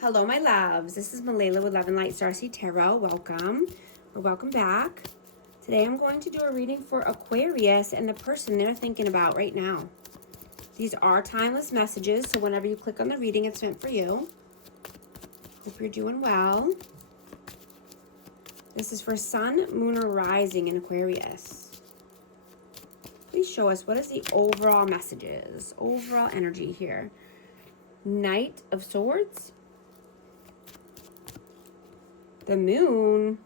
Hello, my loves. This is Malayla with Love and Light Starseed Tarot. Welcome, or welcome back. Today I'm going to do a reading for Aquarius and the person they're thinking about right now. These are timeless messages, so whenever you click on the reading, it's meant for you. Hope you're doing well. This is for Sun, Moon, or Rising in Aquarius. Please show us, what is the overall messages, overall energy here? Knight of Swords. The Moon,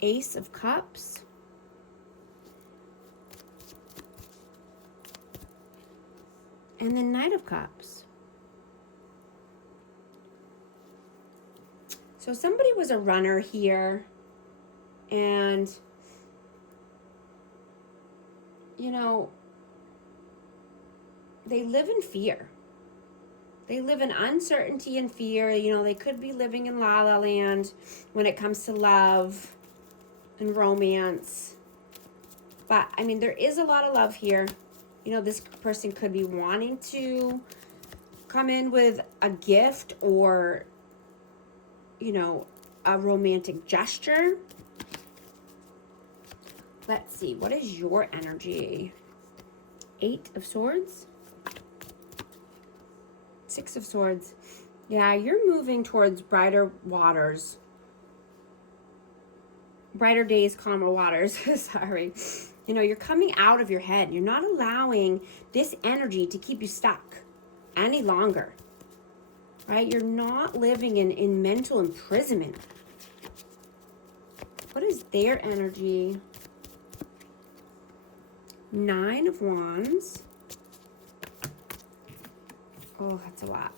Ace of Cups, and the Knight of Cups. So somebody was a runner here, and, you know, they live in fear. They live in uncertainty and fear. You know, they could be living in La La Land when it comes to love and romance. But, I mean, there is a lot of love here. You know, this person could be wanting to come in with a gift or, you know, a romantic gesture. Let's see. What is your energy? 8 of Swords. 6 of Swords. Yeah, you're moving towards brighter waters. Brighter days, calmer waters. Sorry. You know, you're coming out of your head. You're not allowing this energy to keep you stuck any longer. Right? You're not living in mental imprisonment. What is their energy? 9 of Wands. Oh, that's a lot.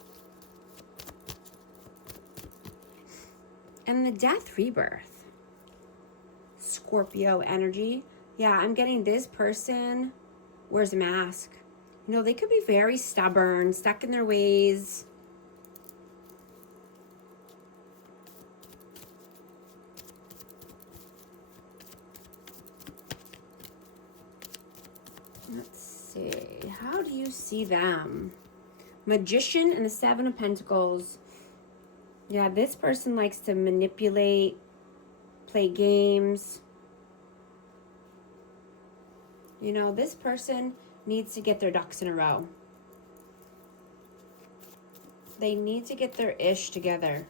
And the Death Rebirth. Scorpio energy. Yeah, I'm getting this person wears a mask. You know, they could be very stubborn, stuck in their ways. Let's see. How do you see them? Magician and the 7 of Pentacles. Yeah, this person likes to manipulate, play games. You know, this person needs to get their ducks in a row. They need to get their ish together.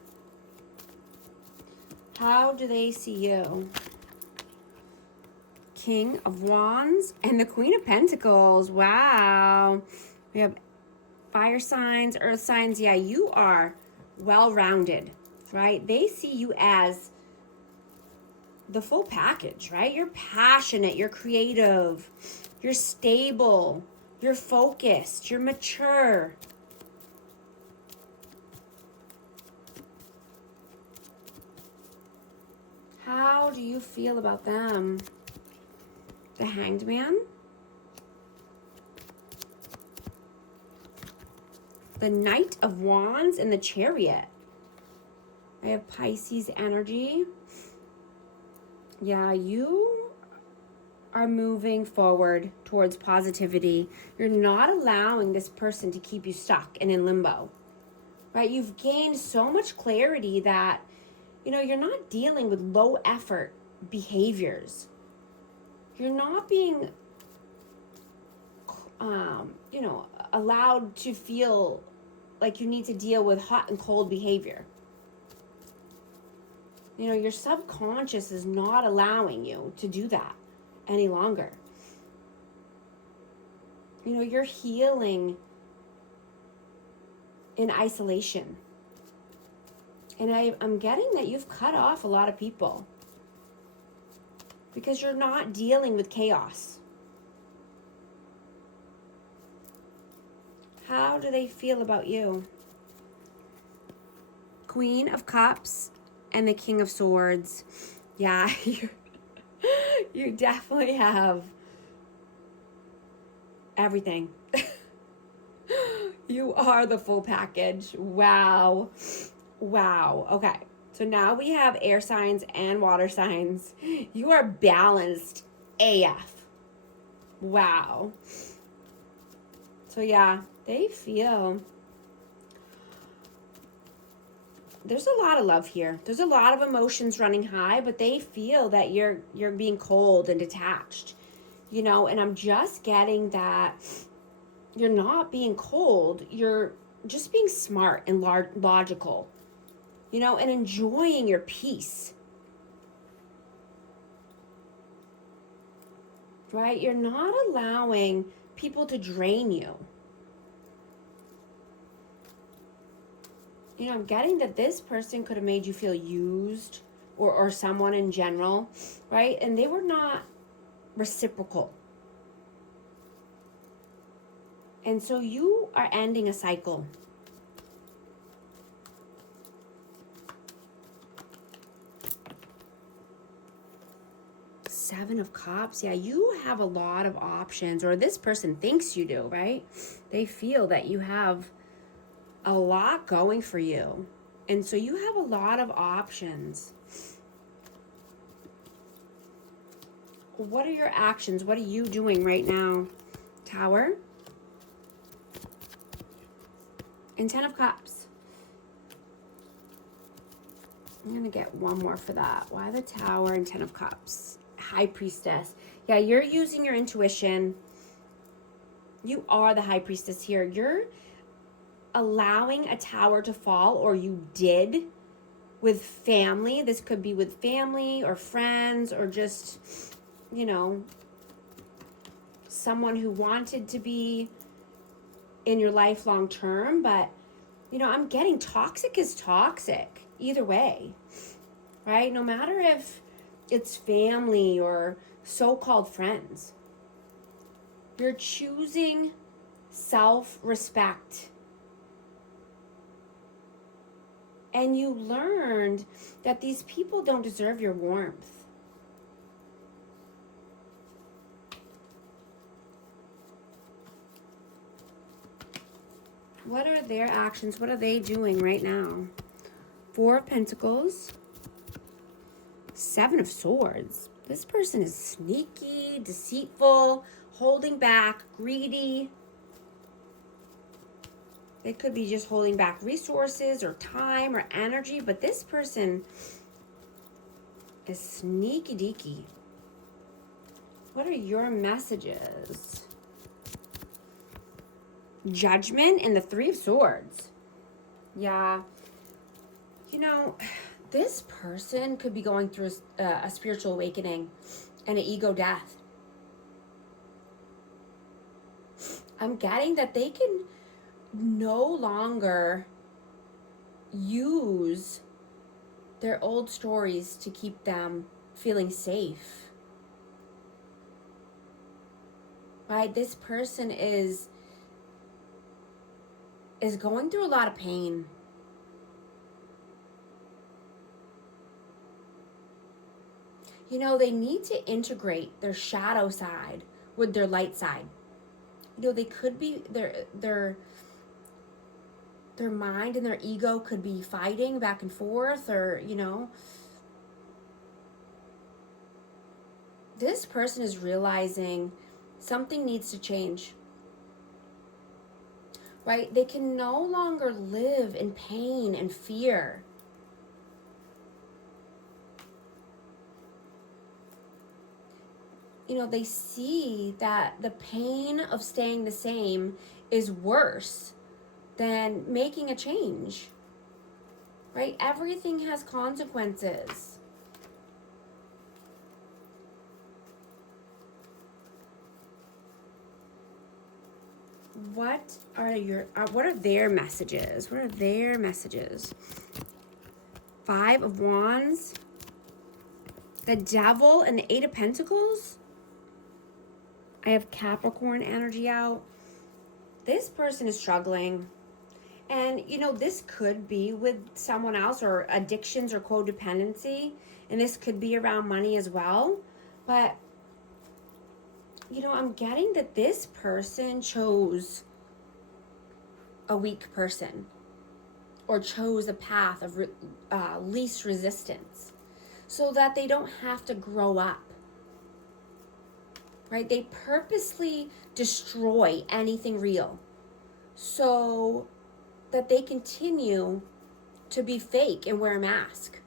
How do they see you? King of Wands and the Queen of Pentacles. Wow. We have fire signs, earth signs. Yeah, you are well-rounded, right? They see you as the full package, right? You're passionate, you're creative, you're stable, you're focused, you're mature. How do you feel about them? The Hanged Man. The Knight of Wands and the Chariot. I have Pisces energy. Yeah, you are moving forward towards positivity. You're not allowing this person to keep you stuck and in limbo, right? You've gained so much clarity that, you know, you're not dealing with low effort behaviors. You're not being, you know, allowed to feel like you need to deal with hot and cold behavior. You know, your subconscious is not allowing you to do that any longer. You know, you're healing in isolation. And I'm getting that you've cut off a lot of people because you're not dealing with chaos. How do they feel about you? Queen of Cups and the King of Swords. Yeah, you definitely have everything. You are the full package. Wow. Wow. Okay. So now we have air signs and water signs. You are balanced AF. Wow. So yeah, they feel there's a lot of love here. There's a lot of emotions running high, but they feel that you're being cold and detached, you know, and I'm just getting that you're not being cold. You're just being smart and logical, you know, and enjoying your peace. Right? You're not allowing people to drain you. You know, I'm getting that this person could have made you feel used, or someone in general, right? And they were not reciprocal. And so you are ending a cycle. Seven of Cups. Yeah, you have a lot of options, or this person thinks you do, right? They feel that you have a lot going for you. And so you have a lot of options. What are your actions? What are you doing right now? Tower. And Ten of Cups. I'm going to get one more for that. Why the Tower and Ten of Cups? High Priestess. Yeah, you're using your intuition. You are the High Priestess here. You're allowing a tower to fall, or you did, with family. This could be with family or friends, or just, you know, someone who wanted to be in your life long term. But, you know, I'm getting toxic is toxic either way, right? No matter if it's family or so-called friends. You're choosing self-respect. And you learned that these people don't deserve your warmth. What are their actions? What are they doing right now? Four of Pentacles. Seven of Swords. This person is sneaky, deceitful, holding back, greedy. They could be just holding back resources or time or energy, but this person is sneaky deaky. What are your messages? Judgment and the Three of Swords. Yeah. You know, this person could be going through a spiritual awakening and an ego death. I'm getting that they can no longer use their old stories to keep them feeling safe. Right? This person is going through a lot of pain. You know, they need to integrate their shadow side with their light side. You know, they could be, their mind and their ego could be fighting back and forth, or, you know. This person is realizing something needs to change. Right? They can no longer live in pain and fear. You know, they see that the pain of staying the same is worse than making a change. Right? Everything has consequences. What are their messages? What are their messages? Five of Wands, the Devil, and the Eight of Pentacles. I have Capricorn energy out. This person is struggling. And, you know, this could be with someone else, or addictions or codependency. And this could be around money as well. But, you know, I'm getting that this person chose a weak person, or chose a path of least resistance, so that they don't have to grow up. Right? They purposely destroy anything real so that they continue to be fake and wear a mask.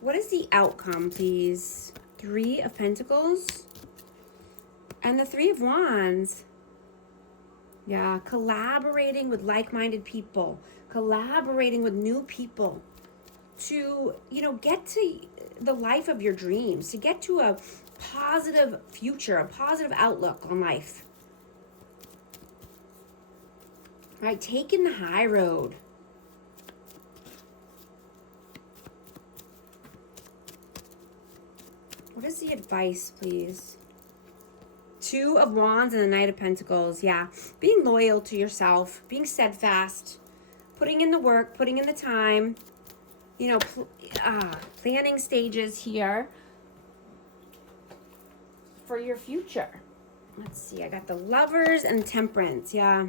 What is the outcome, please? 3 of Pentacles and the 3 of Wands. Yeah, collaborating with like-minded people, collaborating with new people to, you know, get to the life of your dreams, to get to a positive future, a positive outlook on life. Right, taking the high road. What is the advice, please? 2 of Wands and the Knight of Pentacles. Yeah, being loyal to yourself, being steadfast, putting in the work, putting in the time, you know, planning stages here for your future. Let's see, I got the Lovers and Temperance. Yeah.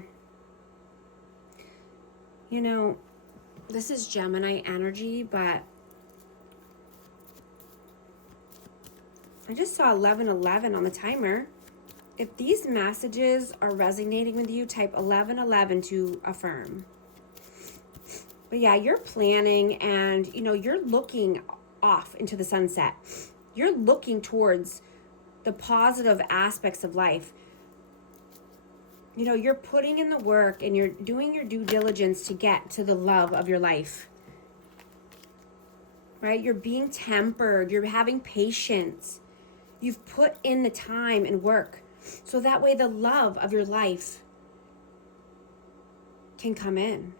You know, this is Gemini energy, but I just saw 1111 on the timer. If these messages are resonating with you, type 1111 to affirm. But yeah, you're planning and, you know, you're looking off into the sunset. You're looking towards the positive aspects of life. You know, you're putting in the work and you're doing your due diligence to get to the love of your life. Right? You're being tempered. You're having patience. You've put in the time and work. So that way the love of your life can come in.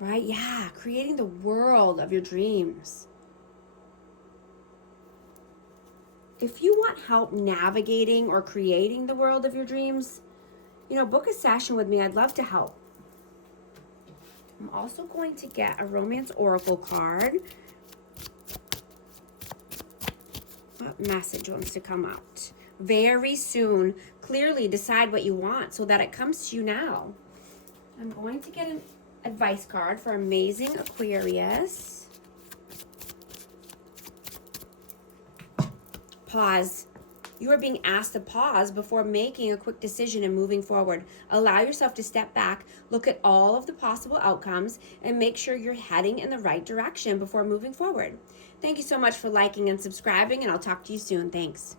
Right? Yeah, creating the world of your dreams. If you want help navigating or creating the world of your dreams, you know, book a session with me. I'd love to help. I'm also going to get a romance oracle card. What message wants to come out? Very soon. Clearly decide what you want so that it comes to you now. I'm going to get an advice card for amazing Aquarius. Pause. You are being asked to pause before making a quick decision and moving forward. Allow yourself to step back, look at all of the possible outcomes, and make sure you're heading in the right direction before moving forward. Thank you so much for liking and subscribing, and I'll talk to you soon. Thanks.